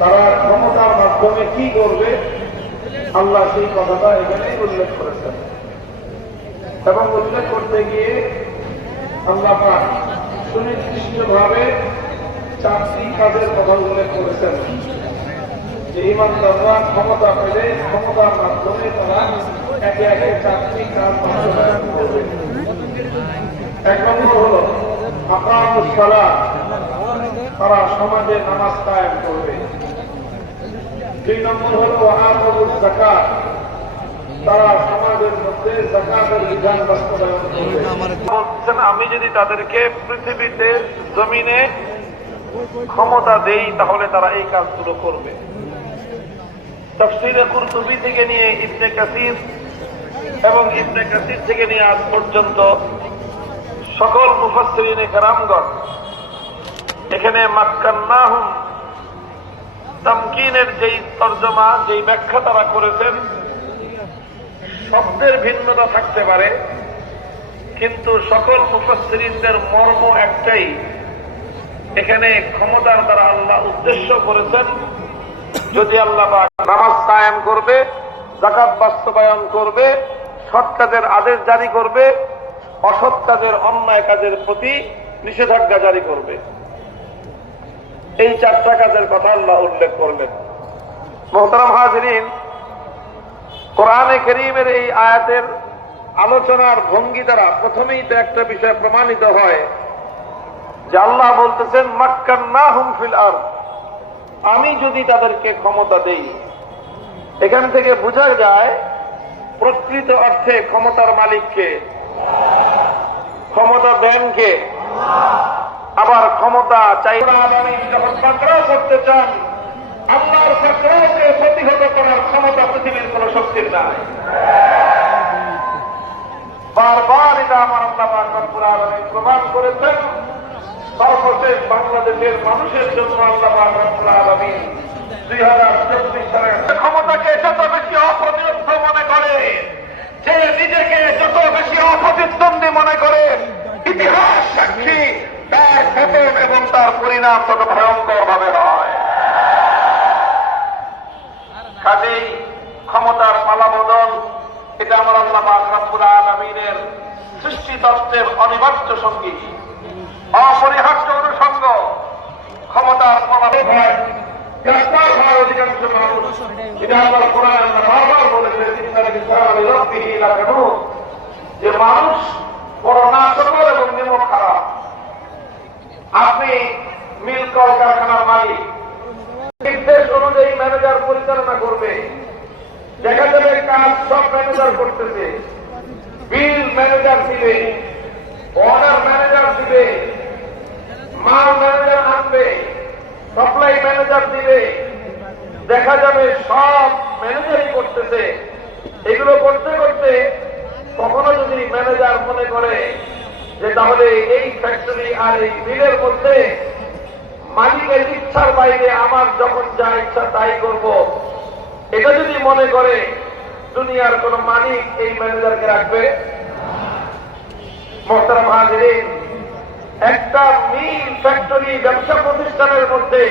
তারা ক্ষমতার মাধ্যমে কি করবে, আল্লাহ সেই কথাটা এখানেই উল্লেখ করেছেন। এবং উল্লেখ করতে গিয়ে আল্লাহ পাক সুনির্দিষ্টভাবে চারটি কাজের কথা উল্লেখ করেছেন। যে ইমানদাররা ক্ষমতা পেলে ক্ষমতার মাধ্যমে তারা একে একে চারটি কাজ এক নম্বর হল আকামুসালা তারা সমাজে নামাজ কায়েম করবে। দুই নম্বর হল ওয়াহাবুল জাকাত আমি যদি তাদেরকে পৃথিবীতে জমিনে ক্ষমতা দেই, তাহলে তারা এই কাজগুলো করবে। তফসিরে কুরতুবি থেকে নিয়ে ইবনে কাসির এবং ইবনে কাসির থেকে নিয়ে আজ পর্যন্ত সকল মুফাসসিরিনে কেরামগণ এখানে মাক্কান্নাহুম। তামকিনের যেই তর্জমা, যেই ব্যাখ্যা তারা করেছেন, শব্দের ভিন্নতা থাকতে পারে, কিন্তু সকল মুফাসসিরিনদের মর্ম একটাই। এখানে ক্ষমতার দ্বারা আল্লাহ উদ্দেশ্য করেছেন, যদি আল্লাহ নামাজ কায়েম করবে জাকাত বাস্তবায়ন করবে, সৎ কাজের আদেশ জারি করবে, অসৎ কাজের অন্যায় কাজের প্রতি নিষেধাজ্ঞা জারি করবে। এই চারটা কাজের কথা আল্লাহ উল্লেখ করলেন। মোহতারাম হাজরিন, কোরআনে করিমের এই আয়াতের আলোচনার ভঙ্গি দ্বারা প্রথমেই তো একটা বিষয় প্রমাণিত হয় যে আল্লাহ বলতেছেন, মাক্কান না হুমফিল আর আমি যদি তাদেরকে ক্ষমতা দেই, এখান থেকে বোঝা যায় প্রকৃত অর্থে ক্ষমতার মালিককে ক্ষমতা দেনকে আবার ক্ষমতা চাই। যখন পাকড়াও করতে চান আল্লাহর পাকড়াওকে প্রতিহত করার ক্ষমতা পৃথিবীর কোন শক্তির নাই। বারবার এটা আমার আল্লাহ পাক রব্বুল আলামিন প্রমাণ করেছেন। সর্বশেষ বাংলাদেশের মানুষের জন্য আল্লাহ পাক রব্বুল আলামিন দুই হাজার চব্বিশ সালের ক্ষমতাকে যত বেশি অপ্রতিরোধ মনে করে যে নিজেকে যত বেশি অপ্রতিদ্বন্দ্বী মনে করে ইতিহাস সাক্ষী তার পতন এবং তার পরিণাম তত ভয়ঙ্কর ভাবে হয়। কাজেই ক্ষমতার পালাবদল এটা আমার আল্লাহ পাক রব্বুল আলামিনের সৃষ্টি তত্ত্বের অনিবার্য সঙ্গী। অপরিহার্য অনুষঙ্গ, ক্ষমতার পালাবদল হয় যে মানুষ বড় নাশকর এবং নিমক খারাপ। মিল কল কারখানার মালিক। নির্দেশ অনুযায়ী ম্যানেজার পরিচালনা করবে। দেখা যাবে কাজ সব ম্যানেজার করতেছে। বিল ম্যানেজার দিবে অর্ডার ম্যানেজার দিবে, মাল ম্যানেজার আনবে, সাপ্লাই ম্যানেজার দিবে। দেখা যাবে সব ম্যানেজারই করতেছে। এগুলো করতে করতে কখনো যদি ম্যানেজার মনে করে যে তাহলে এই ফ্যাক্টরি আর এই মিলের মধ্যে মালিকের ইচ্ছার বাইরে আমার যখন যা ইচ্ছা তাই করব। এটা যদি মনে করে দুনিয়ার কোন মালিক এই ম্যানেজারকে রাখবে? মোহতারাম একটা মিল ফ্যাক্টরি ব্যবসা প্রতিষ্ঠানের মধ্যে